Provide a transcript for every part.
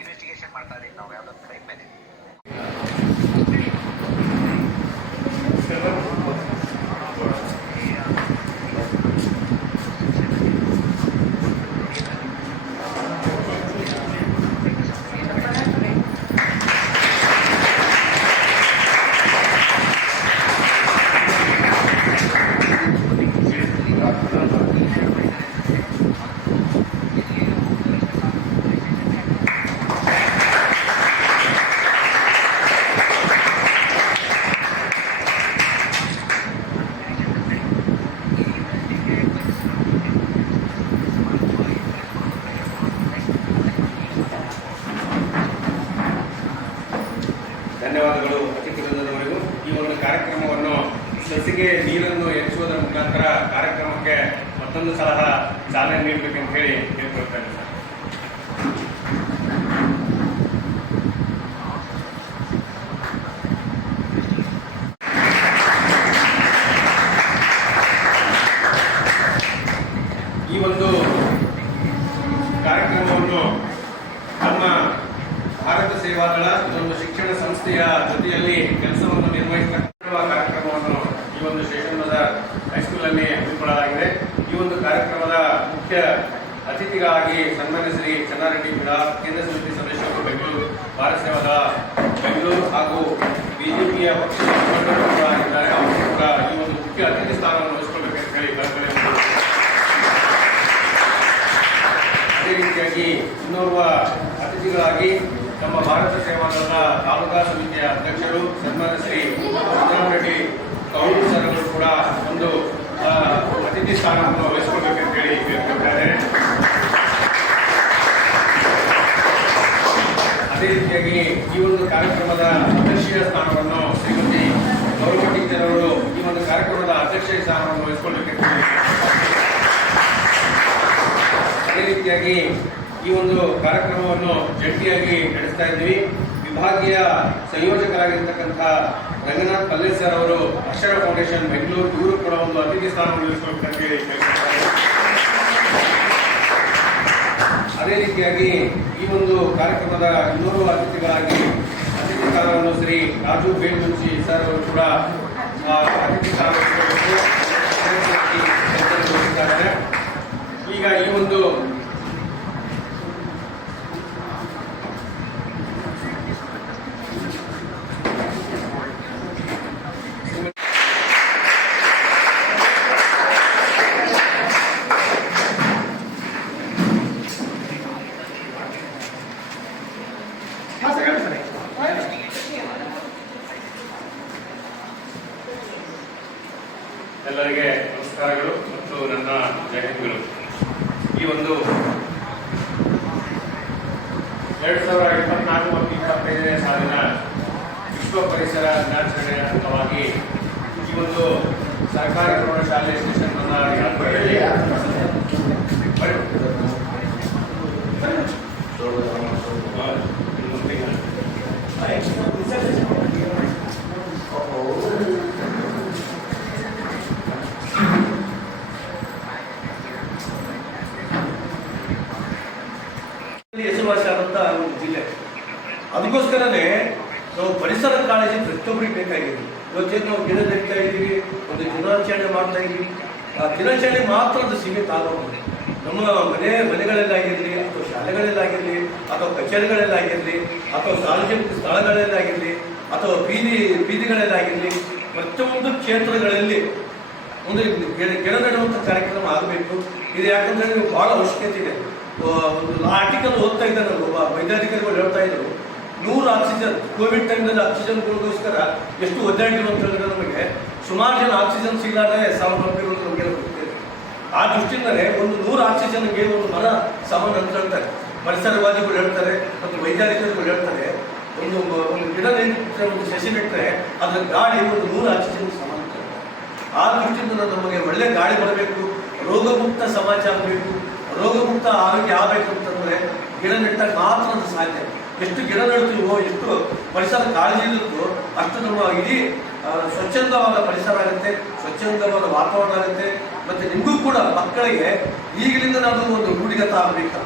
Investigation ಮಾಡ್ತಾ ಇದ್ದೀವಿ. ನಾವು ಯಾವ್ದಾದ್ರು ಕ್ರೈಮ್ ಮೇಲೆ ಧನ್ಯವಾದಗಳು. ಅತಿಥಿ ಈ ಒಂದು ಕಾರ್ಯಕ್ರಮವನ್ನು ಸಸಿಗೆ ನೀರನ್ನು ಹೆಚ್ಚುವುದರ ಮುಖಾಂತರ ಕಾರ್ಯಕ್ರಮಕ್ಕೆ ಮತ್ತೊಂದು ಸಲಹ ಚಾಲನೆ ನೀಡಬೇಕಂತ ಹೇಳಿ ಕೇಳ್ಕೊಳ್ತೇನೆ ಸರ್ ಈ ಒಂದು ಕಾರ್ಯಕ್ರಮವನ್ನು ನಮ್ಮ ಭಾರತ ಸೇವಾದಳ ಒಂದು ಶಿಕ್ಷಣ ಸಂಸ್ಥೆಯ ಜೊತೆಯಲ್ಲಿ ಕೆಲಸವನ್ನು ನಿರ್ವಹಿಸುತ್ತಿರುವ ಕಾರ್ಯಕ್ರಮವನ್ನು ಈ ಒಂದು ಶೇಷನ್ಮದ ಹೈಸ್ಕೂಲಲ್ಲಿ ಹಮ್ಮಿಕೊಳ್ಳಲಾಗಿದೆ ಈ ಒಂದು ಕಾರ್ಯಕ್ರಮದ ಮುಖ್ಯ ಅತಿಥಿಗಳಾಗಿ ಸನ್ಮಾನ್ಯ ಶ್ರೀ ಚನ್ನಾರೆಡ್ಡಿ ಬಿಡ ಕೇಂದ್ರ ಸಮಿತಿ ಸದಸ್ಯರು ಬೆಂಗಳೂರು ಭಾರತ ಸೇವಾದ ಬೆಂಗಳೂರು ಹಾಗೂ ಬಿಜೆಪಿಯ ಆಗಿದ್ದಾರೆ ಅವರು ಕೂಡ ಈ ಒಂದು ಮುಖ್ಯ ಅತಿಥಿ ಸ್ಥಾನವನ್ನು ವಹಿಸಿಕೊಳ್ಳಬೇಕಂತ ಹೇಳಿ ಕಳಕಳಿ ಅದೇ ರೀತಿಯಾಗಿ ಇನ್ನೋರ್ವ ಅತಿಥಿಗಳಾಗಿ ನಮ್ಮ ಭಾರತ ಸೇವಾದ ತಾಲೂಕಾ ಸಮಿತಿಯ ಅಧ್ಯಕ್ಷರು, ಸನ್ಮಾನ್ಯ ಶ್ರೀ ಚನ್ನಾರೆಡ್ಡಿ ಕೌಲ್ ಸರ್ ಅವರು ಕೂಡ ಒಂದು ಅತಿಥಿ ಸ್ಥಾನವನ್ನು ವಹಿಸಿಕೊಳ್ಬೇಕಂತ ಹೇಳಿ ಕೇಳ್ಕೊಳ್ತಾರೆ ಅದೇ ರೀತಿಯಾಗಿ ಈ ಒಂದು ಕಾರ್ಯಕ್ರಮದ ಅಧ್ಯಕ್ಷೀಯ ಸ್ಥಾನವನ್ನು ಶ್ರೀಮತಿ ಅವರು ಈ ಒಂದು ಕಾರ್ಯಕ್ರಮದ ಅಧ್ಯಕ್ಷೀಯ ಸ್ಥಾನವನ್ನು ವಹಿಸಿಕೊಳ್ಬೇಕಂತ ಅದೇ ರೀತಿಯಾಗಿ ಈ ಒಂದು ಕಾರ್ಯಕ್ರಮವನ್ನು ಜಂಟಿಯಾಗಿ ನಡೆಸ್ತಾ ಇದ್ದೀವಿ. ವಿಭಾಗೀಯ ಸಂಯೋಜಕರಾಗಿರ್ತಕ್ಕಂಥ ರಂಗನಾಥ್ ಪಲ್ಲೇ ಸರ್ ಅವರು ಅಕ್ಷರ ಫೌಂಡೇಶನ್ ಬೆಂಗಳೂರು, ಇವರು ಕೂಡ ಒಂದು ಅತಿಥಿ ಸ್ಥಾನವನ್ನು ವಹಿಸಿಕೊಳ್ಳಿ ಅದೇ ರೀತಿಯಾಗಿ ಈ ಒಂದು ಕಾರ್ಯಕ್ರಮದ ಇನ್ನೂರು ಅತಿಥಿಗಳಾಗಿ ಅತಿಥಿ ಸ್ಥಾನವನ್ನು ಶ್ರೀ ರಾಜು ಬೇಲ್ಮುಂಚಿ ಸರ್ ಅವರು ಕೂಡ ಆ, ಅತಿಥಿ ಸ್ಥಾನ ವಹಿಸಬೇಕು. ಅದೇ ರೀತಿಯಾಗಿ ಕೆಲಸವನ್ನು ವಹಿಸ್ತಾರೆ. ಈಗ ಈ ಒಂದು ಎಲ್ಲರಿಗೆ ನಮಸ್ಕಾರಗಳು ಮತ್ತು ನನ್ನ ಜಯಂತಿಗಳು ಈ ಒಂದು ಎರಡ್ ಸಾವಿರದ ಇಪ್ಪತ್ನಾಲ್ಕು ಮತ್ತು ಇಪ್ಪತ್ತೈದನೇ ಸಾಲಿನ ವಿಶ್ವ ಪರಿಸರ ದಿನಾಚರಣೆಯ ಅಂಗವಾಗಿ ಈ ಒಂದು ಸರ್ಕಾರಿ ಪ್ರೌಢಶಾಲೆ ಸ್ಟೇಷನ್ ಯಾತ್ರೆಯಲ್ಲಿ ಹೆಸರುವಾಸಿಯಾದಂಥ ಒಂದು ಜಿಲ್ಲೆ ಅದಕ್ಕೋಸ್ಕರನೇ ನಾವು ಪರಿಸರ ಕಾಳಜಿ ಪ್ರತಿಯೊಬ್ಬರಿಗೆ ಬೇಕಾಗಿದೆ. ಇವತ್ತೇನು ನಾವು ಗಿಡ ನೆಡ್ತಾ ಇದ್ದೀವಿ, ಒಂದು ದಿನಾಚರಣೆ ಮಾಡ್ತಾ ಇದ್ದೀವಿ. ಆ ದಿನಾಚರಣೆ ಮಾತ್ರ ಅದು ಸೀಮಿತ ಆಗೋದು ನಮ್ಮ ಮನೆ, ಮನೆಗಳಲ್ಲಾಗಿರಲಿ, ಅಥವಾ ಶಾಲೆಗಳಲ್ಲಾಗಿರಲಿ, ಅಥವಾ ಕಚೇರಿಗಳಲ್ಲಾಗಿರಲಿ, ಅಥವಾ ಸಾರ್ವಜನಿಕ ಸ್ಥಳಗಳಲ್ಲಾಗಿರಲಿ, ಅಥವಾ ಬೀದಿ, ಬೀದಿಗಳಲ್ಲಾಗಿರಲಿ, ಪ್ರತಿಯೊಂದು ಕ್ಷೇತ್ರಗಳಲ್ಲಿ ಒಂದು ಗಿಡ ನೆಡುವಂಥ ಕಾರ್ಯಕ್ರಮ ಆಗಬೇಕು. ಇದು ಯಾಕಂದ್ರೆ ಭಾಳ ಅವಶ್ಯಕತೆ ಇದೆ. ಒಂದು ಆರ್ಟಿಕಲ್ ಓದ್ತಾ ಇದ್ದಾರೆ ಒಬ್ಬ ವೈದ್ಯಾಧಿಕಾರಿಗಳು ಹೇಳ್ತಾ ಇದ್ರು. ನೂರು ಆಕ್ಸಿಜನ್ ಕೋವಿಡ್ ಟೈಮ್ನಲ್ಲಿ ಆಕ್ಸಿಜನ್ಗೋಸ್ಕರ ಎಷ್ಟು ಒದ್ದಾಡಿದ್ರು ಅಂತ ಹೇಳಿದ್ರೆ ನಮಗೆ ಸುಮಾರು ಜನ ಆಕ್ಸಿಜನ್ ಸಿಗಲಾರ್ದೆ ಸಾವನ್ನಪ್ಪಿರೋದು ನಮಗೆ ಗೊತ್ತಿದೆ. ಆ ದೃಷ್ಟಿಯಿಂದಲೇ ಒಂದು ನೂರು ಆಕ್ಸಿಜನ್ಗೆ ಒಂದು ಮರ ಸಮಾನ ಅಂತ ಹೇಳ್ತಾರೆ. ಪರಿಸರವಾದಿಗಳು ಹೇಳ್ತಾರೆ ಮತ್ತು ವೈಜ್ಞಾನಿಕರುಗಳು ಹೇಳ್ತಾರೆ. ಒಂದು ಒಂದು ಗಿಡ ಒಂದು ಸಸಿ ಬಿಟ್ಟರೆ ಅದರ ಗಾಳಿ ಒಂದು ನೂರು ಆಕ್ಸಿಜನ್ ಸಮಾನ ಆ ದೃಷ್ಟಿಯಿಂದ ನಮಗೆ ಒಳ್ಳೆ ಗಾಳಿ ಬರಬೇಕು, ರೋಗಮುಕ್ತ ಸಮಾಜ ಆಗಬೇಕು ರೋಗಮುಕ್ತ ಆರೋಗ್ಯ ಆಗಬೇಕು ಅಂತಂದ್ರೆ ಗಿಡ ನೆಟ್ಟಾಗ ಮಾತ್ರ ಅದು ಸಾಧ್ಯ. ಎಷ್ಟು ಗಿಡ ನೆಡ್ತೀವೋ ಎಷ್ಟು ಪರಿಸರ ಕಾಳಜಿ ಇರುತ್ತೋ, ಅಷ್ಟು ನಮ್ಮ ಇಡೀ ಸ್ವಚ್ಛಂದವಾದ ಪರಿಸರ ಆಗುತ್ತೆ, ಸ್ವಚ್ಛಂದವಾದ ವಾತಾವರಣ ಆಗುತ್ತೆ, ಮತ್ತೆ ನಿಮಗೂ ಕೂಡ ಮಕ್ಕಳಿಗೆ ಈಗಲಿಂದ ನಾವು ಒಂದು ರೂಢಿಗತ ಆಗಬೇಕು.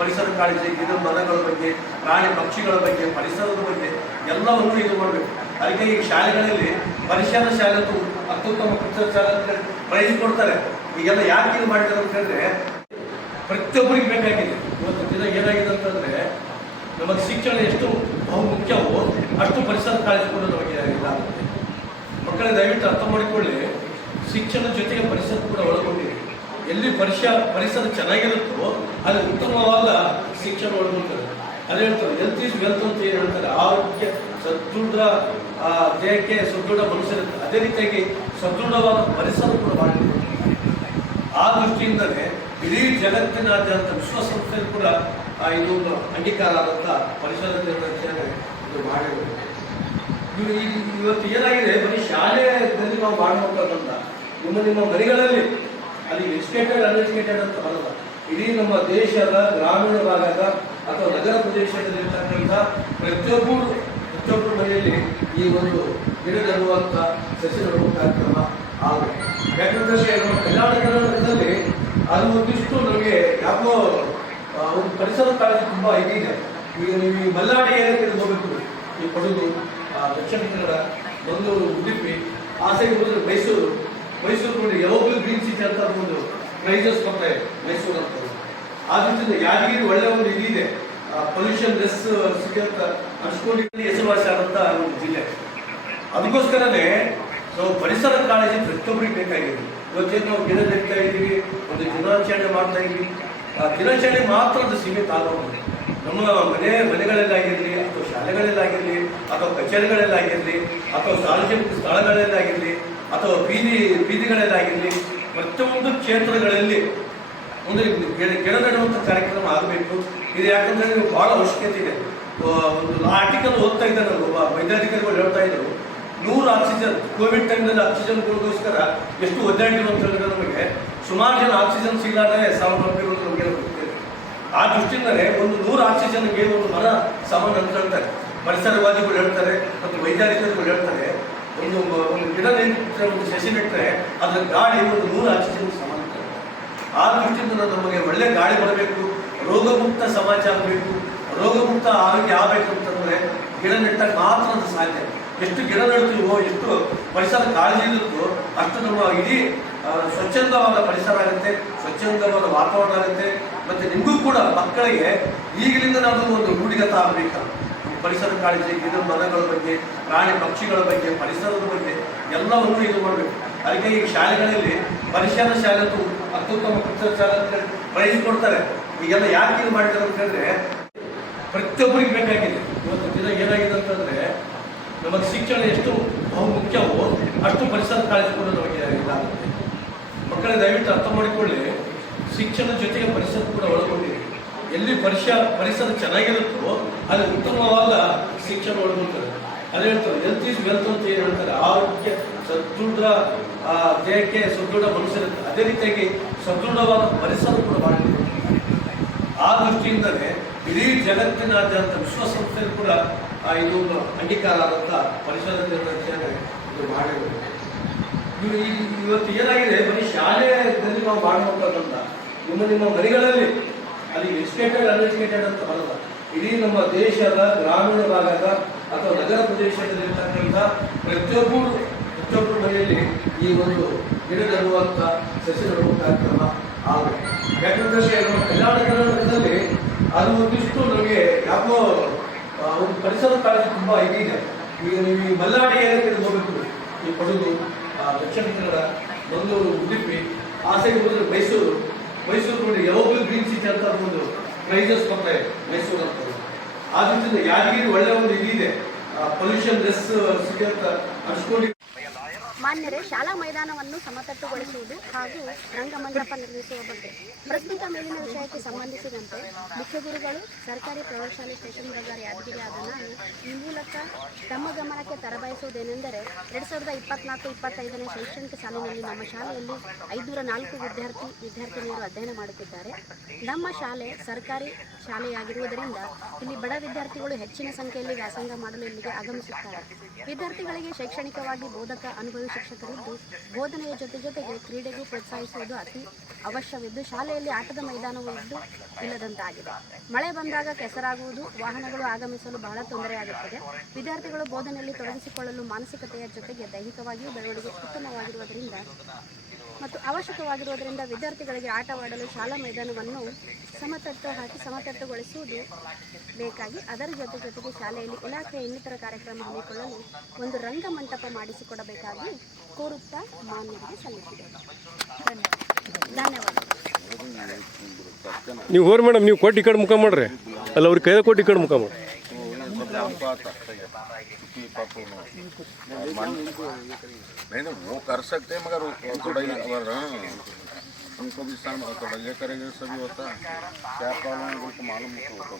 ಪರಿಸರ ಕಾಳಜಿ, ಗಿಡ ಮರಗಳ ಬಗ್ಗೆ, ಪ್ರಾಣಿ ಪಕ್ಷಿಗಳ ಬಗ್ಗೆ, ಪರಿಸರದ ಬಗ್ಗೆ ಎಲ್ಲವನ್ನು ಇದು ಮಾಡಬೇಕು. ಅದಕ್ಕೆ ಈ ಶಾಲೆಗಳಲ್ಲಿ ಪರಿಸರ ಶಾಲೆ ಅಂತ ಅತ್ಯುತ್ತಮ ಪರಿಸರ ಶಾಲೆ ಅಂತ ಪ್ರೈಸ್ ಕೊಡ್ತಾರೆ. ಈಗೆಲ್ಲ ಯಾಕೆ ಇದು ಮಾಡಿದ್ದಾರೆ ಅಂತ ಹೇಳಿದ್ರೆ, ಪ್ರತಿಯೊಬ್ಬರಿಗೆ ಬೇಕಾಗಿದೆ. ಇವತ್ತು ದಿನ ಏನಾಗಿದೆ ಅಂತಂದ್ರೆ ನಮಗೆ ಶಿಕ್ಷಣ ಎಷ್ಟು ಬಹು ಮುಖ್ಯವೋ ಅಷ್ಟು ಪರಿಸರ ಕಾಳಜಿ ಕೂಡ ನಮಗೆ ಇದಾಗುತ್ತೆ ಮಕ್ಕಳೇ ದಯವಿಟ್ಟು ಅರ್ಥ ಮಾಡಿಕೊಳ್ಳಿ ಶಿಕ್ಷಣ ಜೊತೆಗೆ ಪರಿಸರ ಕೂಡ ಒಳಗೊಂಡಿದೆ. ಎಲ್ಲಿ ಪರಿಸ ಪರಿಸರ ಚೆನ್ನಾಗಿರುತ್ತೋ ಅಲ್ಲಿ ಉತ್ತಮವಾದ ಶಿಕ್ಷಣ ಒಳಗೊಂಡಿದೆ. ಅದೇ ಹೇಳ್ತಾರೆ ಹೆಲ್ತ್ ಈಸ್ ವೆಲ್ತ್ ಅಂತ ಏನು ಹೇಳ್ತಾರೆ? ಆರೋಗ್ಯ, ಸದೃಢ ದೇಹಕ್ಕೆ ಸದೃಢ ಮನುಷ್ಯರುತ್ತೆ ಅದೇ ರೀತಿಯಾಗಿ ಸದೃಢವಾದ ಪರಿಸರ ಕೂಡ ಬಹಳ ಆ ದೃಷ್ಟಿಯಿಂದಲೇ ಇಡೀ ಜಗತ್ತಿನಾದ್ಯಂತ ವಿಶ್ವಸಂಸ್ಥೆ ಕೂಡ ಆ, ಇದು ಒಂದು ಅಂಗೀಕಾರ ಆದಂಥ ಪರಿಶೋಧನೆ ಇದು ಮಾಡಿರೋದು. ಇವು ಇವತ್ತು ಏನಾಗಿದೆ? ಬರೀ ಶಾಲೆಯಲ್ಲಿ ನಾವು ಮಾಡಬೇಕಾದಂತ ನಿಮ್ಮ ನಿಮ್ಮ ಮನೆಗಳಲ್ಲಿ ಅಲ್ಲಿ ಎಜುಕೇಟೆಡ್ ಅನ್ಎಜುಕೇಟೆಡ್ ಅಂತ ಬರಲ್ಲ. ಇಡೀ ನಮ್ಮ ದೇಶದ ಗ್ರಾಮೀಣ ಭಾಗದ ಅಥವಾ ನಗರ ಪ್ರದೇಶದಲ್ಲಿರ್ತಕ್ಕಂಥ ಪ್ರತಿಯೊಬ್ಬರು ಪ್ರತಿಯೊಬ್ಬರ ಮನೆಯಲ್ಲಿ ಈ ಒಂದು ಗಿಡ ನೆಡುವಂಥ ಸಸಿ ನೆಡುವ ಕಾರ್ಯಕ್ರಮ ಆಗುತ್ತೆ. ಯಾಕಂದ್ರೆ ನಮ್ಮ ಕರ್ನಾಟಕದಲ್ಲಿ ಅದು ಒಂದಿಷ್ಟು ನಮಗೆ ಯಾಕೋ ಒಂದು ಪರಿಸರ ಕಾಳಜಿ ತುಂಬಾ ಇದಿದೆ ಈಗ ನೀವು ಈ ಮಲ್ಲಾಡಿ ಏರಿಯಾಕ್ಕೆ ಹೋಗಬೇಕು. ಈ ಕೊಡಗು ದಕ್ಷಿಣ ಕನ್ನಡ, ಮಂಗಳೂರು, ಉಡುಪಿ, ಆ ಸೈಡ್ ಹೋದ್ರೆ ಮೈಸೂರು. ಮೈಸೂರು ನೋಡಿ ಯಾವಾಗಲೂ ಗ್ರೀನ್ ಸಿಟಿ ಅಂತ ಒಂದು ಪ್ರೈಸಸ್ ಕೊಡ್ತಾ ಇದೆ, ಮೈಸೂರು ಅಂತ. ಆದ್ರಿಂದ ಯಾರಿಗೂ ಒಳ್ಳೆ ಒಂದು ಇದಿದೆ ಪೊಲ್ಯೂಷನ್ ಲೆಸ್ ಸಿಟಿ ಅಂತ ಹೆಸರುವಾಸಿ ಆದಂತ ಒಂದು ಜಿಲ್ಲೆ. ಅದಕ್ಕೋಸ್ಕರನೇ ನಾವು ಪರಿಸರ ಕಾಳಜಿ ಪ್ರತಿಯೊಬ್ಬರಿಗೆ ಬೇಕಾಗಿದೆ ಇವತ್ತೇನು ನಾವು ಗಿಡ ನೆಡ್ತಾ ಇದ್ದೀವಿ, ಒಂದು ದಿನಾಚರಣೆ ಮಾಡ್ತಾ ಇದ್ದೀವಿ. ಆ ದಿನಾಚರಣೆ ಮಾತ್ರ ಅದು ಸೀಮಿತ ಆಗೋದು ನಮ್ಮ ಮನೆ, ಮನೆಗಳಲ್ಲಾಗಿರಲಿ, ಅಥವಾ ಶಾಲೆಗಳಲ್ಲಾಗಿರಲಿ, ಅಥವಾ ಕಚೇರಿಗಳಲ್ಲಾಗಿರಲಿ, ಅಥವಾ ಸಾರ್ವಜನಿಕ ಸ್ಥಳಗಳಲ್ಲಾಗಿರಲಿ, ಅಥವಾ ಬೀದಿ, ಬೀದಿಗಳಲ್ಲಾಗಿರಲಿ ಪ್ರತಿಯೊಂದು ಕ್ಷೇತ್ರಗಳಲ್ಲಿ ಒಂದು ಗಿಡ ನೆಡುವಂಥ ಕಾರ್ಯಕ್ರಮ ಆಗಬೇಕು. ಇದು ಯಾಕಂದ್ರೆ ಬಹಳ ಅವಶ್ಯಕತೆ ಇದೆ. ಒಂದು ಆರ್ಟಿಕಲ್ ಓದ್ತಾ ಇದ್ದಾರೆ ಒಬ್ಬ ವೈದ್ಯಾಧಿಕಾರಿಗಳು ಹೇಳ್ತಾ ಇದ್ರು. ನೂರು ಆಕ್ಸಿಜನ್ ಕೋವಿಡ್ ಟೈಮ್ನಲ್ಲಿ ಕೊಡೋದಕ್ಕೋಸ್ಕರ ಎಷ್ಟು ಒದ್ದಾಡಿದ್ರು ಅಂತ ಹೇಳಿದ್ರೆ ನಮಗೆ ಸುಮಾರು ಜನ ಆಕ್ಸಿಜನ್ ಸಿಗಲಾರ್ದೆ ಸಾವು ನಮಗೆ ಗೊತ್ತಿದೆ ಆ ದೃಷ್ಟಿಯಿಂದಲೇ ಒಂದು ನೂರು ಆಕ್ಸಿಜನ್ಗೆ ಒಂದು ಮರ ಸಾಮಾನ್ಯ ಅಂತ ಹೇಳ್ತಾರೆ. ಪರಿಸರವಾದಿಗಳು ಹೇಳ್ತಾರೆ ಮತ್ತು ವೈಜ್ಞಾನಿಕರುಗಳು ಹೇಳ್ತಾರೆ. ಒಂದು ಒಂದು ಗಿಡ ಒಂದು ಸಸಿ ನೆಟ್ಟರೆ ಅದರ ಗಾಳಿ ಒಂದು ನೂರು ಆಕ್ಸಿಜನ್ ಸಮಾನ. ಆ ದೃಷ್ಟಿಯಿಂದ ನಮಗೆ ಒಳ್ಳೆ ಗಾಳಿ ಬರಬೇಕು, ರೋಗಮುಕ್ತ ಸಮಾಜ ಆಗಬೇಕು ರೋಗಮುಕ್ತ ಆರೋಗ್ಯ ಆಗಬೇಕು ಅಂತಂದ್ರೆ ಗಿಡ ನೆಟ್ಟಾಗ ಮಾತ್ರ ಅದು ಸಾಧ್ಯ. ಎಷ್ಟು ಗಿಡ ನೆಡ್ತೀವೋ ಎಷ್ಟು ಪರಿಸರ ಕಾಳಜಿ ಇರುತ್ತೋ ಅಷ್ಟು ನಮ್ಮ ಇಡೀ ಸ್ವಚ್ಛಂದವಾದ ಪರಿಸರ ಆಗುತ್ತೆ, ಸ್ವಚ್ಛಂದವಾದ ವಾತಾವರಣ ಆಗುತ್ತೆ, ಮತ್ತೆ ನಿಮಗೂ ಕೂಡ ಮಕ್ಕಳಿಗೆ ಈಗಲಿಂದ ನಾವು ಒಂದು ರೂಢಿಗತ ಆಗಬೇಕು ಪರಿಸರ ಕಾಳಜಿ, ಗಿಡ ಮರಗಳ ಬಗ್ಗೆ, ಪ್ರಾಣಿ ಪಕ್ಷಿಗಳ ಬಗ್ಗೆ, ಪರಿಸರದ ಬಗ್ಗೆ ಎಲ್ಲವನ್ನೂ ಇದು ಮಾಡಬೇಕು. ಅದಕ್ಕೆ ಈ ಶಾಲೆಗಳಲ್ಲಿ ಪರಿಸರ ಶಾಲೆ ಅಂತ ಅತ್ಯುತ್ತಮ ಪರಿಸರ ಶಾಲೆ ಅಂತ ಪ್ರೈಸ್ ಕೊಡ್ತಾರೆ. ಈಗೆಲ್ಲ ಯಾಕೆ ಇದು ಮಾಡಿದ್ದಾರೆ ಅಂತ ಹೇಳಿದ್ರೆ, ಪ್ರತಿಯೊಬ್ಬರಿಗೆ ಬೇಕಾಗಿದೆ. ಇವತ್ತು ದಿನ ಏನಾಗಿದೆ ಅಂತಂದ್ರೆ ನಮಗೆ ಶಿಕ್ಷಣ ಎಷ್ಟು ಬಹುಮುಖ್ಯವೋ ಅಷ್ಟು ಪರಿಸರ ಕಾಳಜಿ ನಮಗೆ ಇದಾಗುತ್ತೆ ಮಕ್ಕಳೇ, ದಯವಿಟ್ಟು ಅರ್ಥ ಮಾಡಿಕೊಳ್ಳಿ. ಶಿಕ್ಷಣ ಜೊತೆಗೆ ಪರಿಸರ ಕೂಡ ಒಳಗೊಂಡಿದೆ. ಎಲ್ಲಿ ಪರಿಸ ಪರಿಸರ ಚೆನ್ನಾಗಿರುತ್ತೋ ಅಲ್ಲಿ ಉತ್ತಮವಾದ ಶಿಕ್ಷಣ ಒಳಗೊಂಡಿದೆ. ಅದೇ ಹೇಳ್ತಾರೆ ಹೆಲ್ತ್ ಈಸ್ ವೆಲ್ತ್ ಅಂತ ಏನು ಹೇಳ್ತಾರೆ? ಆರೋಗ್ಯ, ಸದೃಢ ದೇಹಕ್ಕೆ ಸದೃಢ ಮನುಷ್ಯರುತ್ತೆ ಅದೇ ರೀತಿಯಾಗಿ ಸದೃಢವಾದ ಪರಿಸರ ಕೂಡ ಬಹಳ ಆ ದೃಷ್ಟಿಯಿಂದಲೇ ಇಡೀ ಜಗತ್ತಿನಾದ್ಯಂತ ವಿಶ್ವಸಂಸ್ಥೆಯಲ್ಲಿ ಕೂಡ ಆ, ಇದು ಒಂದು ಅಂಗೀಕಾರ ಆದಂಥ ಪರಿಸರ ದಿನಾಚರಣೆ ಇದು ಈ- ಇವತ್ತು ಏನಾಗಿದೆ? ಬರೀ ಶಾಲೆಯಲ್ಲಿ ನಾವು ಮಾಡಬೇಕಾದಂತ ನಿಮ್ಮ ನಿಮ್ಮ ಮನೆಗಳಲ್ಲಿ ಅಲ್ಲಿ ಎಜುಕೇಟೆಡ್ ಅನ್ಎಜುಕೇಟೆಡ್ ಅಂತ ಬರಲ್ಲ. ಇಡೀ ನಮ್ಮ ದೇಶದ ಗ್ರಾಮೀಣ ಭಾಗದ ಅಥವಾ ನಗರ ಪ್ರದೇಶದಲ್ಲಿರ್ತಕ್ಕಂಥ ಪ್ರತಿಯೊಬ್ಬರು ಪ್ರತಿಯೊಬ್ಬರ ಮನೆಯಲ್ಲಿ ಈ ಒಂದು ಗಿಡ ನೆಡುವಂಥ ಸಸಿ ಕಾರ್ಯಕ್ರಮ ಆಗಬೇಕು ಯಾಕಂದ್ರೆ ಕರ್ನಾಟಕದಲ್ಲಿ ಅದು ಒಂದಿಷ್ಟು ನಮಗೆ ಯಾಕೋ ಒಂದು ಪರಿಸರ ಕಾಳಜಿ ತುಂಬಾ ಇದೆ ಈಗ ನೀವು ಈ ಮಲ್ನಾಡಿ ಏರಿಯಾಕ್ಕೆ ಹೋಗ್ಬೇಕು? ಈ ಕೊಡಗು ದಕ್ಷಿಣ ಕನ್ನಡ, ಮಂಗಳೂರು, ಉಡುಪಿ, ಆ ಸೈಡ್ ಹೋದ್ರೆ ಮೈಸೂರು. ಮೈಸೂರು ನೋಡಿ ಯಾವಾಗಲೂ ಗ್ರೀನ್ ಸಿಟಿ ಅಂತ ಒಂದು ಪ್ರೈಸಸ್ ಕೊಡ್ತಾ ಇದೆ ಮೈಸೂರು ಅಂತ. ಆದ್ರಿಂದ ಯಾದಗಿರಿ ಒಳ್ಳೆ ಒಂದು ಇದಿದೆ. ಪೊಲ್ಯೂಷನ್ ಲೆಸ್ ಸಿಟಿ ಅಂತ ಅನ್ಸ್ಕೊಂಡು ಮಾನ್ಯರೇ, ಶಾಲಾ ಮೈದಾನವನ್ನು ಸಮತಟ್ಟುಗೊಳಿಸುವುದು ಹಾಗೂ ರಂಗಮಂಟಪ ನಿರ್ಮಿಸುವ ಬಗ್ಗೆ ಪ್ರಸ್ತುತ ಮೇಲಿನ ವಿಷಯಕ್ಕೆ ಸಂಬಂಧಿಸಿದಂತೆ ಮುಖ್ಯ ಗುರುಗಳು, ಸರ್ಕಾರಿ ಪ್ರೌಢಶಾಲೆ ಸ್ಟೇಷನ್ ಬಜಾರ್ ಯಾದಗಿರಿ ಆದ ನಾನು ಈ ಮೂಲಕ ತಮ್ಮ ಗಮನಕ್ಕೆ ತರಬಯಸುವುದೇನೆಂದರೆ ಎರಡು ಸಾವಿರದ ಇಪ್ಪತ್ನಾಲ್ಕು ಇಪ್ಪತ್ತೈದನೇ ಶೈಕ್ಷಣಿಕ ಸಾಲಿನಲ್ಲಿ ನಮ್ಮ ಶಾಲೆಯಲ್ಲಿ ಐದುನೂರ ನಾಲ್ಕು ವಿದ್ಯಾರ್ಥಿ ವಿದ್ಯಾರ್ಥಿನಿಯರು ಅಧ್ಯಯನ ಮಾಡುತ್ತಿದ್ದಾರೆ. ನಮ್ಮ ಶಾಲೆ ಸರ್ಕಾರಿ ಶಾಲೆಯಾಗಿರುವುದರಿಂದ ಇಲ್ಲಿ ಬಡ ವಿದ್ಯಾರ್ಥಿಗಳು ಹೆಚ್ಚಿನ ಸಂಖ್ಯೆಯಲ್ಲಿ ವ್ಯಾಸಂಗ ಮಾಡಲು ಇಲ್ಲಿಗೆ ಆಗಮಿಸುತ್ತಾರೆ. ವಿದ್ಯಾರ್ಥಿಗಳಿಗೆ ಶೈಕ್ಷಣಿಕವಾಗಿ ಬೋಧಕ ಅನುಭವಿ ಶಿಕ್ಷಕರಿದ್ದು ಬೋಧನೆಯ ಜೊತೆ ಜೊತೆಗೆ ಕ್ರೀಡೆಗೂ ಪ್ರೋತ್ಸಾಹಿಸುವುದು ಅತಿ ಅವಶ್ಯವಿದ್ದು ಶಾಲೆಯಲ್ಲಿ ಆಟದ ಮೈದಾನವೂ ಇದ್ದು ಇಲ್ಲದಂತಾಗಿದೆ. ಮಳೆ ಬಂದಾಗ ಕೆಸರಾಗುವುದು, ವಾಹನಗಳು ಆಗಮಿಸಲು ಬಹಳ ತೊಂದರೆಯಾಗುತ್ತದೆ. ವಿದ್ಯಾರ್ಥಿಗಳು ಬೋಧನೆಯಲ್ಲಿ ತೊಡಗಿಸಿಕೊಳ್ಳಲು ಮಾನಸಿಕತೆಯ ಜೊತೆಗೆ ದೈಹಿಕವಾಗಿಯೂ ಬೆಳವಣಿಗೆ ಉತ್ತಮವಾಗಿರುವುದರಿಂದ ಮತ್ತು ಅವಶ್ಯಕವಾಗಿರುವುದರಿಂದ ವಿದ್ಯಾರ್ಥಿಗಳಿಗೆ ಆಟವಾಡಲು ಶಾಲಾ ಮೈದಾನವನ್ನು ಸಮತಟ್ಟು ಹಾಕಿ ಸಮತಟ್ಟುಗೊಳಿಸುವುದು ಬೇಕಾಗಿ. ಅದರ ಜೊತೆ ಜೊತೆಗೆ ಶಾಲೆಯಲ್ಲಿ ಇಲಾಖೆಯ ಇನ್ನಿತರ ಕಾರ್ಯಕ್ರಮ ಹಮ್ಮಿಕೊಳ್ಳಲು ಒಂದು ರಂಗಮಂಟಪ ಮಾಡಿಸಿಕೊಡಬೇಕಾಗಿ ಕೋರುತ್ತಾ ಮಾನ್ಯರಿಗೆ ಸಲ್ಲಿಸಿದೆ. ಧನ್ಯವಾದ ನೀವು ಹೋರಿ ಮೇಡಮ್ ನೀವು ಕೋಟಿ ಈ ಕಡೆ ಮುಖ ಮಾಡ್ರಿ. ಅಲ್ಲ ಅವ್ರಿಗೆ ಕೈದ ಕೋಟಿ ಈ ಕಡೆ ಮುಖ ಮಾಡಿ नहीं नहीं वो कर सकते हैं मगर थोड़ा ही अगर हाँ, उनको भी शाम थोड़ा ये करेंगे सभी होता है। क्या प्रॉब्लम है उनको मालूम होता।